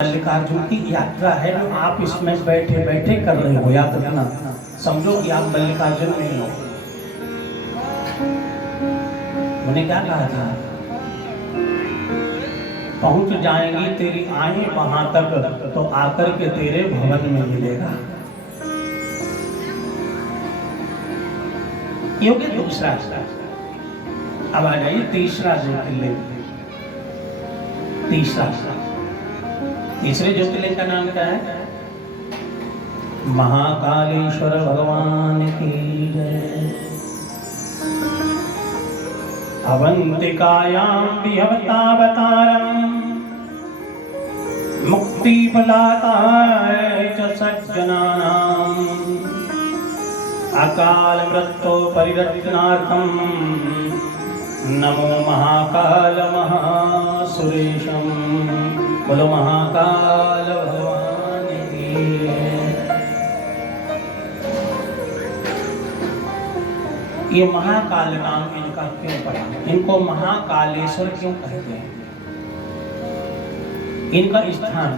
मल्लिकार्जुन की यात्रा है जो आप इसमें बैठे बैठे कर रहे हो। याद रखना, समझो कि आप मल्लिकार्जुन में हो। मैंने क्या कहा था, पहुंच जाएंगी तेरी आएं वहां तक तो आकर के तेरे भवन में मिलेगा। ये हो गया दूसरा। अब आ जाइए तीसरा ज्योतिर्लिंग। तीसरे ज्योतिर्लिंग का नाम क्या है? महाकालेश्वर भगवान की जय। अवंतिकायां विहवतावतारम् मुक्तिफलाताय च सज्जनानाम् अकाल मृत्यु परिरक्षणार्थं नमो महाकाल महासुरेशम। बोलो महाकाल भगवान की। ये महाकाल नाम इनका क्यों पड़ा? इनको महाकालेश्वर क्यों कहते हैं? इनका स्थान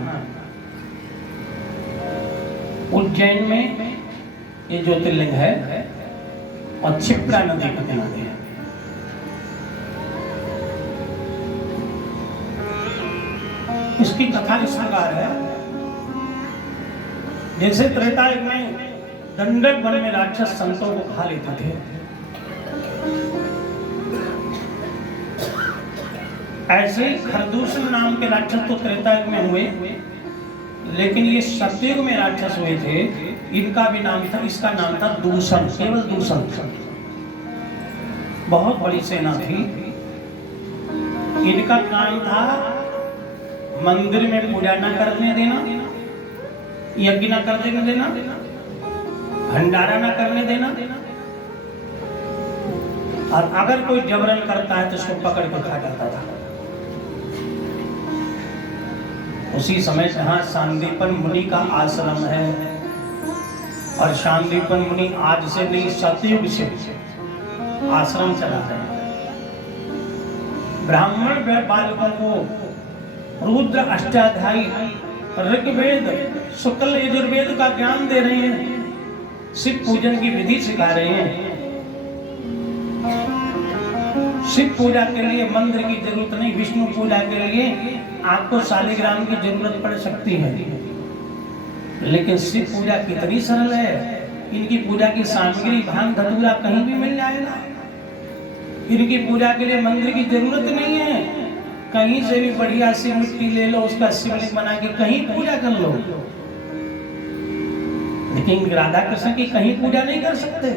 उज्जैन में ये ज्योतिर्लिंग है और क्षिप्रा नदी के किनारे है। इसकी कथा इस प्रकार है, जैसे त्रेता युग में दंडक वन में राक्षस संतों को खा लेते थे, ऐसे खरदूषण नाम के राक्षस तो त्रेता युग में हुए, लेकिन ये सतयुग में राक्षस हुए थे। इनका भी नाम था, इसका नाम था दूषण, केवल दूषण। बहुत बड़ी सेना थी। इनका काम था मंदिर में पूजा न करने देना, यज्ञ न करने देना, भंडारा न करने देना, और अगर कोई जबरन करता है तो उसको पकड़ के खा जाता था। उसी समय जहां शांतिपन मुनि का आश्रम है, और शांतिपन मुनि आज से नहीं सतयुग से आश्रम चला है। ब्राह्मण बालकों को रुद्र अष्टाध्यायी ऋग्वेद शुक्ल यजुर्वेद का ज्ञान दे रहे हैं, शिव पूजन की विधि सिखा रहे हैं। शिव पूजा के लिए मंदिर की जरूरत नहीं, विष्णु पूजा के लिए आपको शालिग्राम की जरूरत पड़ सकती है, लेकिन शिव पूजा कितनी सरल है। इनकी पूजा की सामग्री भांग धतूरा कहीं भी मिल जाएगा। इनकी पूजा के लिए मंदिर की जरूरत नहीं है, कहीं से भी बढ़िया सी मिट्टी ले लो, उसका शिवलिंग बना के कहीं पूजा कर लो। लेकिन राधा कृष्ण की कहीं पूजा नहीं कर सकते,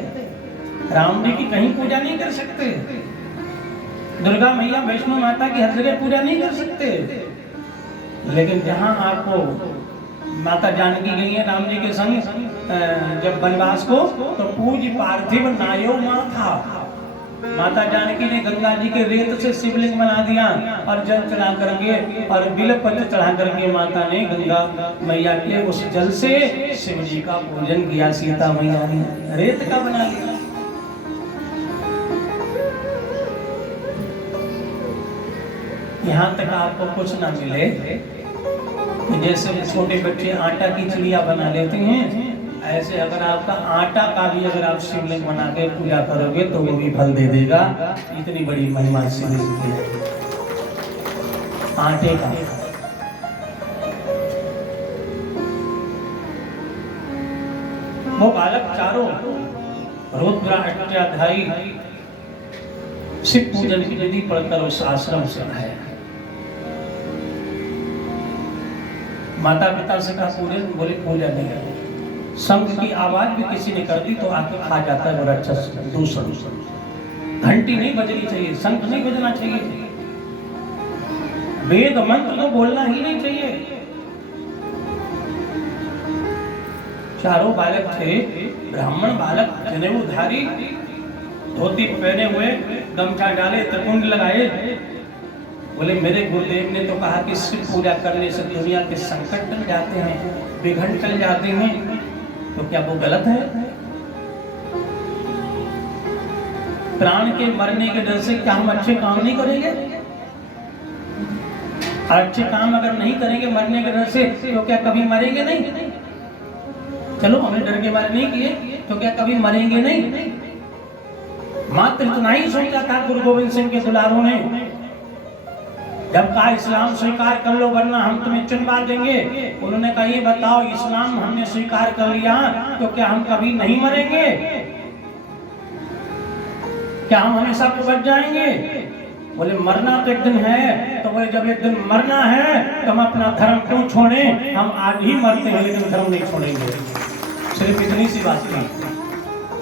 राम जी की कहीं पूजा नहीं कर सकते, दुर्गा मैया वैष्णो माता की हर जगह पूजा नहीं कर सकते। लेकिन जहां आपको माता जानकी गई है राम जी के संग जब वनवास को, तो पूज पार्थिव नायो माथा। माता जानकी ने गंगा जी के रेत से शिवलिंग बना दिया और जल चढ़ा करके और बिलपत्र चढ़ा करके माता ने गंगा मैया के उस जल से शिव जी का पूजन किया। सीता मैया ने रेत का बना लिया। यहाँ तक आपको कुछ ना मिले, जैसे छोटे बच्चे आटा की चिड़िया बना लेते हैं, ऐसे अगर आपका आटा का भी अगर आप शिवलिंग बना के पूजा करोगे तो वो भी फल दे देगा। इतनी बड़ी महिमा शिवलिंग की है, आटे का। वो बालक चारों रुद्र अष्टाध्यायी शिव पूजन की विधि पढ़कर उस आश्रम से आया। माता पिता से कहा पूजन, बोले पूजा नहीं है। शंख की आवाज भी किसी ने कर दी तो आके खा जाता है वो राक्षस। दूषण। घंटी नहीं बजनी चाहिए, शंख नहीं बजना चाहिए, वेद मंत्र तो बोलना ही नहीं चाहिए। चारों बालक थे, ब्राह्मण बालक, जनेऊधारी, धोती पहने हुए, गमछा डाले, त्रिपुंड लगाए। बोले मेरे गुरुदेव ने तो कहा कि शिव पूजा करने से दुनिया के संकट टल जाते हैं, विघ्न टल जाते हैं, तो क्या वो गलत है? प्राण के मरने के डर से क्या हम अच्छे काम नहीं करेंगे? अच्छे काम अगर नहीं करेंगे मरने के डर से तो क्या कभी मरेंगे नहीं? चलो हमने डर के मारे नहीं किए तो क्या कभी मरेंगे नहीं? मात्र इतना ही सोचा था गुरु गोविंद सिंह के दुलारों ने, जब कहा इस्लाम स्वीकार कर लो वरना हम तुम्हें चुनवा देंगे। उन्होंने कहा ये बताओ इस्लाम हमने स्वीकार कर लिया तो क्या हम कभी नहीं मरेंगे? क्या हम हमेशा को बच जाएंगे? बोले मरना तो एक दिन है। तो बोले जब एक दिन मरना है तो हम अपना धर्म क्यों छोड़ें? हम आज ही मरते हैं लेकिन धर्म नहीं छोड़ेंगे। सिर्फ इतनी सी बात थी।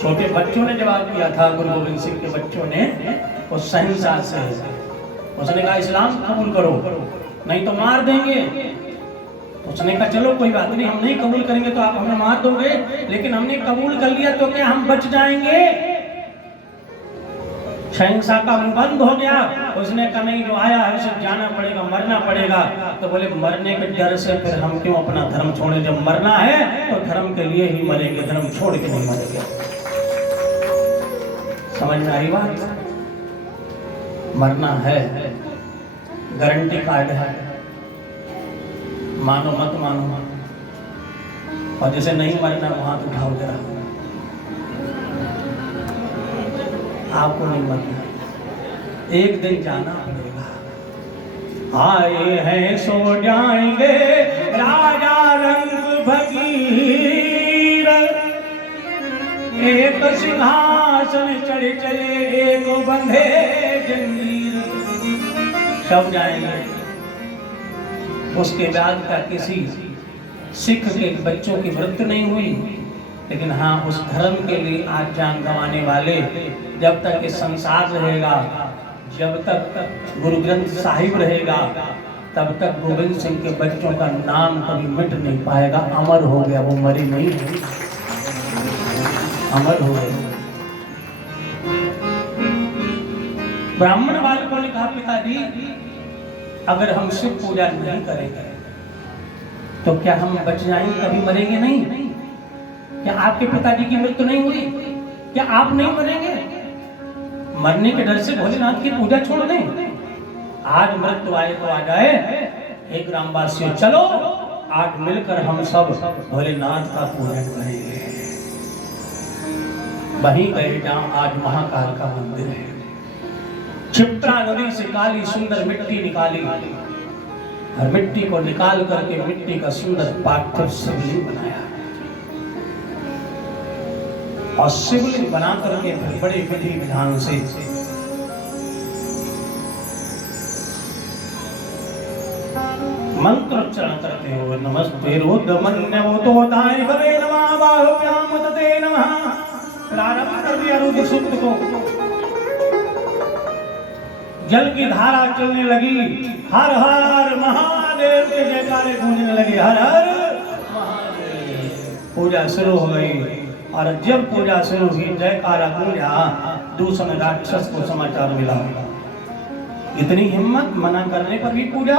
छोटे बच्चों ने जवाब दिया था, गुरु गोविंद सिंह के बच्चों ने, वो सहनशाह से उसने कहा इस्लाम कबूल करो नहीं तो मार देंगे। उसने कहा चलो कोई बात नहीं, हम नहीं कबूल करेंगे तो आप हमें मार दोगे, लेकिन हमने कबूल कर लिया तो क्या हम बच जाएंगे? शहंशाह का मुंह बंद हो गया। उसने कहा नहीं, जो आया है उसे जाना पड़ेगा, मरना पड़ेगा। तो बोले मरने के डर से फिर हम क्यों अपना धर्म छोड़े? जब मरना है तो धर्म के लिए ही मरेंगे, धर्म छोड़ के नहीं मरेंगे। समझ में आई बात? मरना है, गारंटी कार्ड है, मानो मत मानो। और जैसे नहीं मरना वहां तो उठाओ जरा, आपको नहीं मरना, एक दिन जाना पड़ेगा। आए हैं सो जाएंगे राजा रंग भगीर, एक सिंहासन चढ़ चले एक बंधे जंजीर। सब जाएंगे। उसके बाद का किसी सिख के बच्चों की मृत्यु नहीं हुई, लेकिन हाँ उस धर्म के लिए आज जान गंवाने वाले, जब तक ये संसार रहेगा, जब तक गुरु ग्रंथ साहिब रहेगा, तब तक गोविंद सिंह के बच्चों का नाम कभी मिट नहीं पाएगा। अमर हो गया, वो मरी नहीं है, अमर हो गए। ब्राह्मण बालकों ने कहा पिताजी अगर हम शिव पूजा नहीं करेंगे तो क्या हम बच जाएंगे, कभी मरेंगे नहीं? क्या आपके पिताजी की मृत्यु नहीं हुई? क्या आप नहीं मरेंगे? मरने के डर से भोलेनाथ की पूजा छोड़ दें? आज मृत्यु आए तो आ जाए। हे ग्रामवासियों चलो आज मिलकर हम सब भोलेनाथ का पूजन करेंगे। वहीं गए जहां आज महाकाल का मंदिर है। क्षिप्रा नदी से काली सुंदर मिट्टी निकाली और मिट्टी को निकाल करके मिट्टी का सुंदर पार्थिव शिवलिंग बनाया और शिवलिंग बना करके बड़े विधि विधान से मंत्रोच्चारण करते हुए नमस्ते रुद्रमन्यवतोदाय भवे नमः बाहुभ्याम तते नमः प्रारंभ कर दिया रुद्र सूक्त को। जल की धारा चलने लगी, हर हर महादेव के जयकारे गूंजने लगे, हर हर महादेव। पूजा शुरू हो गई और जब पूजा शुरू हुई जयकारा गूंजा, दूसरे राक्षस को समाचार मिला। इतनी हिम्मत, मना करने पर भी पूजा,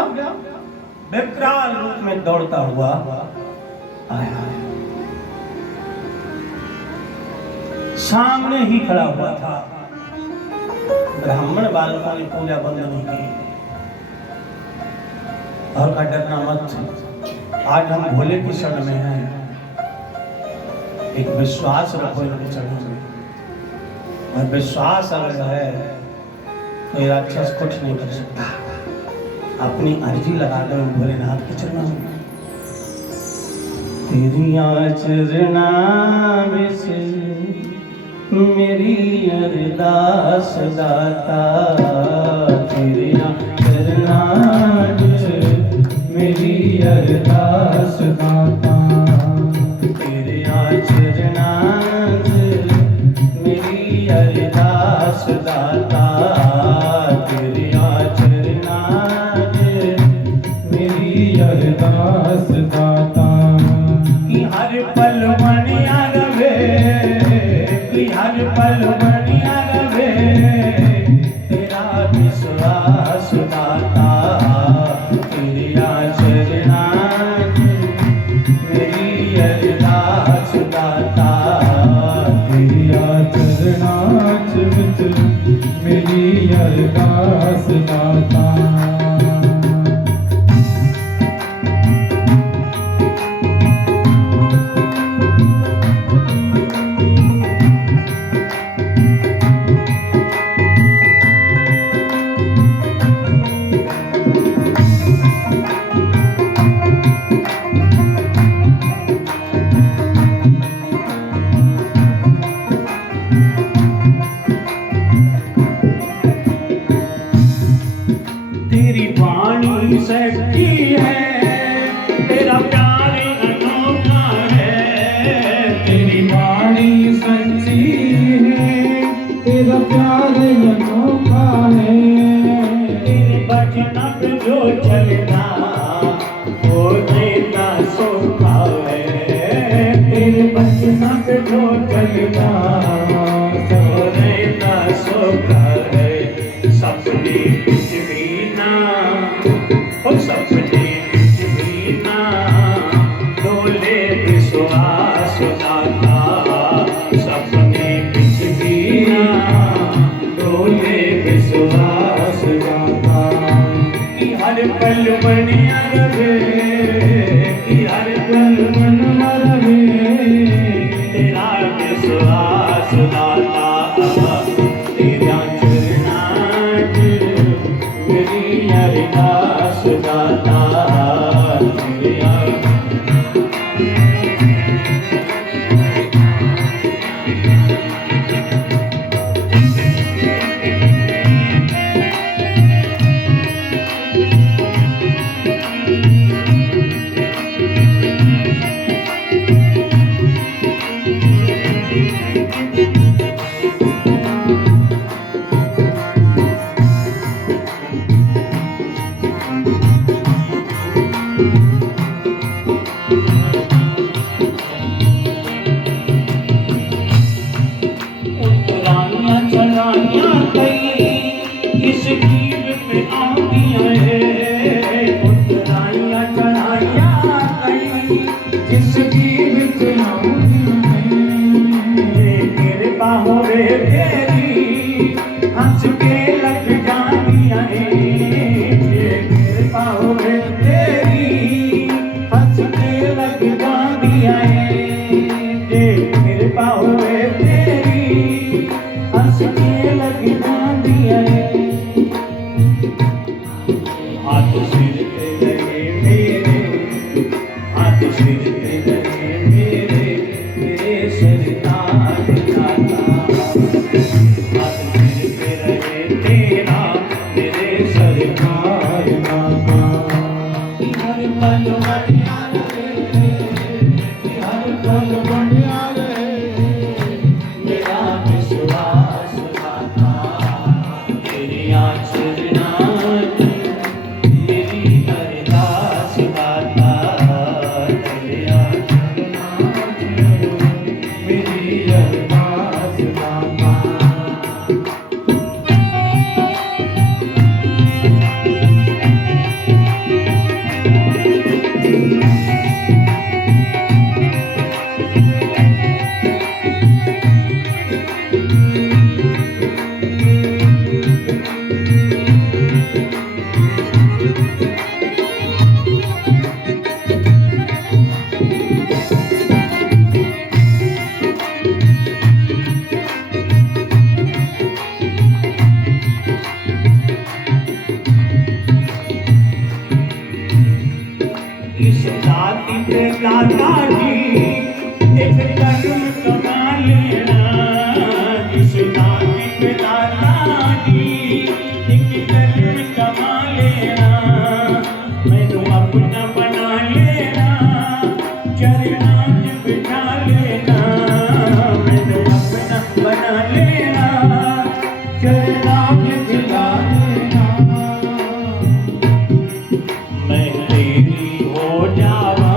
विकराल रूप में दौड़ता हुआ आया। सामने ही खड़ा हुआ था। ब्राह्मण बालकों ने पूजा बंद नहीं की और का डरना मत, आज हम भोले की शरण में हैं। एक विश्वास रखो इनके चरणों में, और विश्वास अगर है तो ये राक्षस कुछ नहीं कर सकता। अपनी अर्जी लगा दो भोलेनाथ के चरणों में। तेरी आचरणा में से मेरी अरदास दाता, तेरी आचरणा से मेरी अरदास दाता, तेरी आचरणा से मेरी अरदास दाता, तेरी आचरणा से मेरी अरदास दाता। कि हर पल बनिया रवे, हर पल बनिया रवे तेरा विश्वास दाता, तेरी आचरणा मेरी तेरा प्यार अनोखा है, तेरी वाणी सच्ची है, तेरा प्यार अनोखा है, तेरे वचन पे जो चलना वो देना सोखा है, तेरे वचन पे जो चलना वो देना सोखा है। सपने कुछ भी ना ओ सपने कुछ भी ना डोले विश्वास दाता, सपने कुछ भी ना डोले विश्वास दाता, कि हर पल बनिया रहे, कि हर पल बनिया रहे तेरा विश्वास दाता, तेरा चरनाज मेरी अरदास दाता, तेरा उतरानियां चढ़ानियां कई इस गीत पे आउंदियां है, उतरानियां चढ़ानियां कई इस गीत पे आउंदियां है, कृपा होवे तेरी हंस के लग जानियां है, कृपा होवे तेरी हंस के लग जानियां है, कृपा होवे तेरी हंस के लग जानियां है। हाथ सिर पे लगे मेरे, हाथ सिर पे लगे मेरे, मेरे सरताज दाता, हाथ सिर पे रहे तेरा मेरे सरताज दाता, हर पल बढ़िया रहे, हर पल बढ़िया रहे मेरा विश्वास दाता, तेरी आचरणाज मेरी अरदास दाता, तेरी आचरणाज मेरी अरदास दाता। इस जाति पे दाता जी एक कर्म कमा लेना, इस जाति पे दाता जी एक कर्म कमा लेना, मैनू अपना बना लेना, चरणाज बिठा लेना, मैनू अपना बना लेना, चरणाज बिठा लेना, मैं तेरी हो जावा,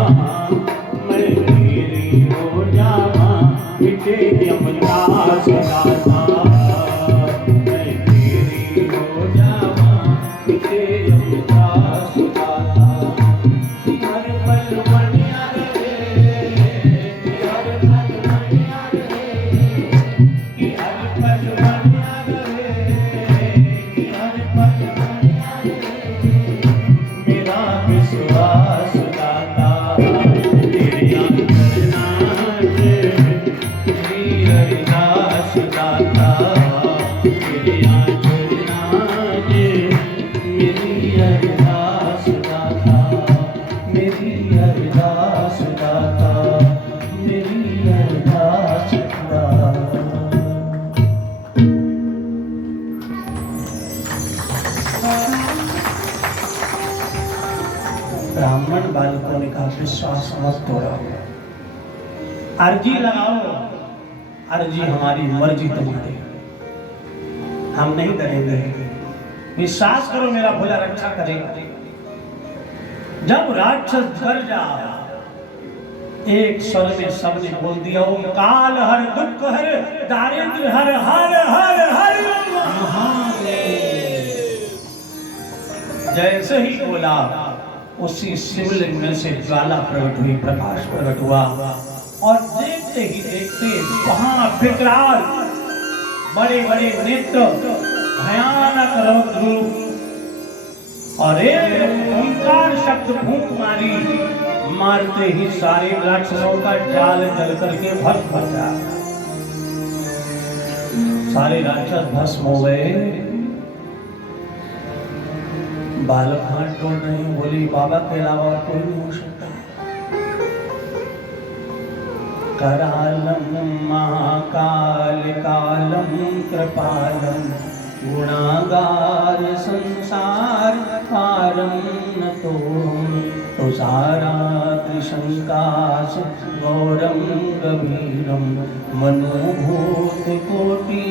मैं तेरी हो जावा, मिटे यमराज दाता, मैं तेरी हो जावा, मिटे यमराज दाता, हर पल बढ़िया रहे, हर पल बढ़िया रहे, हर पल बढ़िया रहे, हर पल बढ़िया रहे मेरा विश्वास दाता, तेरी आचरणाज मेरी अरदास दाता, तेरी आचरणाज मेरी अरदास दाता, मेरी अरदास दाता, मेरी अरदास दाता। ब्राह्मण बालकों ने का विश्वास मत तोड़ो, अर्जी लगाओ, अर्जी हमारी मर्जी तुम्हारी, हम नहीं डरेंगे, विश्वास करो मेरा भोला रक्षा करेगा। जब राक्षस गरजा, एक स्वर में सबने बोल दिया, ओम काल हर दुख हर दारिद्र हर हर हर हर महादेव। जैसे ही बोला उसी शिवलिंग में से ज्वाला प्रकट हुई, प्रकाश प्रकट हुआ, और देखते ही देखते वहां विकराल बड़े बड़े नेत्र, भयानक रौद्र रूप, और एक ओंकार शब्द फूंक मारी, मारते ही सारे राक्षसों का जाल जल करके भस्म हो गया। सारे राक्षस भस्म हो गए। बालक हाथ जोड़ रहे हैं, बोली बाबा के अलावा और कोई नहीं हो सकता। करालम महाकाल कालम कृपालम गुणागार संसार पारम न तो सारा त्रिशंकास गौरम गभीरम मनोभूत कोटि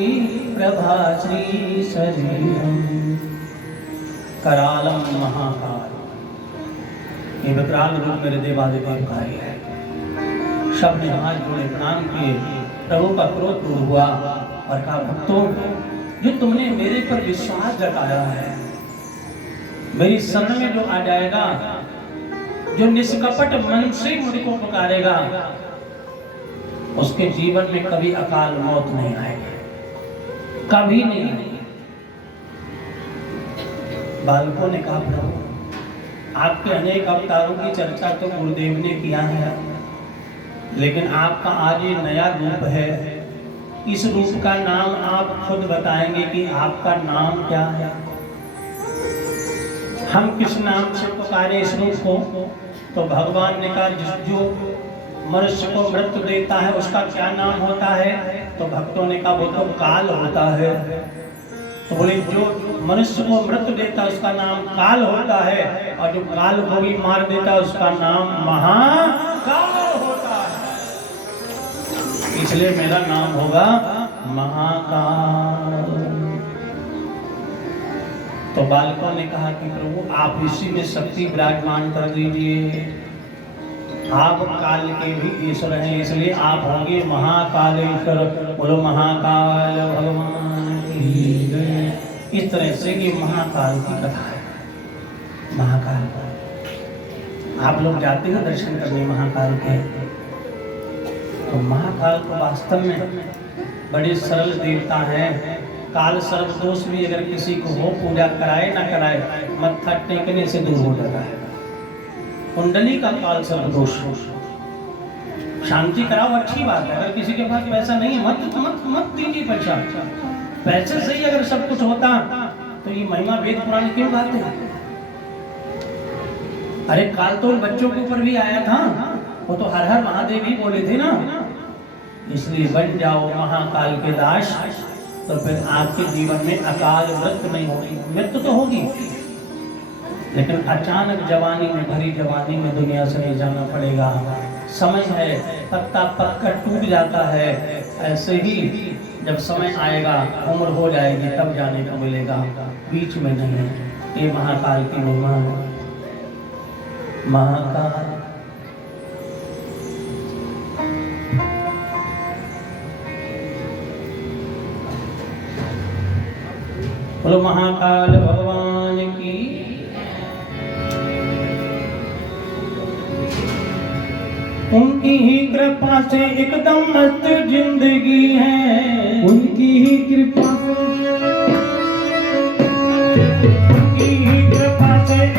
प्रभा श्री शरीरम। करालम महाकाल, ये विकराल रूप मेरे देवादिदेव का ही है। सब ने हाथ जोड़े प्रणाम किए, प्रभु का क्रोध दूर हुआ और कहा, भक्तों जो तुमने मेरे पर विश्वास जताया है, मेरी शरण में जो आ जाएगा, जो निष्कपट मन से मुझको पुकारेगा, उसके जीवन में कभी अकाल मौत नहीं आएगी, कभी नहीं। बालकों ने कहा, प्रभु आपके अनेक अवतारों की चर्चा तो गुरुदेव ने किया है, लेकिन आपका आज ये नया रूप है, इस रूप का नाम आप खुद बताएंगे कि आपका नाम क्या है? हम किस नाम से पुकारे इस रूप को? तो भगवान ने कहा, जो मनुष्य को मृत्यु देता है उसका क्या नाम होता है? तो भक्तों ने कहा, वो तो काल होता है। तो बोले, जो मनुष्य को मृत्यु देता है उसका नाम काल होता है, और जो काल को भी मार देता है उसका नाम महाकाल होता है। इसलिए मेरा नाम होगा महाकाल। तो बालकों ने कहा कि प्रभु आप इसी में शक्ति विराजमान कर दीजिए, आप काल के भी ईश्वर हैं, इसलिए आप होंगे महाकालेश्वर। बोलो महाकाल भगवान की जय। इस तरह से ये महाकाल की कथा है। महाकाल आप लोग जाते हैं दर्शन करने महाकाल के, तो महाकाल को वास्तव में बड़े सरल देवता हैं। काल सर्प दोष भी अगर किसी को हो, पूजा कराए ना कराए, मत्था टेकने से दूर हो जाता है। कुंडली का काल सर्प दोष, शांति कराओ अच्छी बात है। अगर किसी के पास पैसा नहीं है, मत मत मत दीजिए पैसा। पैसे से ही अगर सब कुछ होता तो ये महिमा वेद पुराण क्यों गाते हैं? अरे काल तो बच्चों के ऊपर भी आया था, वो तो हर हर महादेव ही बोले थे ना। इसलिए बन जाओ महाकाल के दास, तो फिर आपके जीवन में अकाल मृत्यु नहीं होगी। मृत्यु तो होगी, लेकिन अचानक जवानी में, भरी जवानी में दुनिया से नहीं जाना पड़ेगा। समय है, पत्ता पककर टूट जाता है, ऐसे ही जब समय आएगा, उम्र हो जाएगी, तब जाने को मिलेगा, बीच में नहीं। ये महाकाल की महिमा है। महाकाल बोलो महाकाल भगवान की। उनकी ही कृपा से एकदम मस्त जिंदगी है, उनकी ही कृपा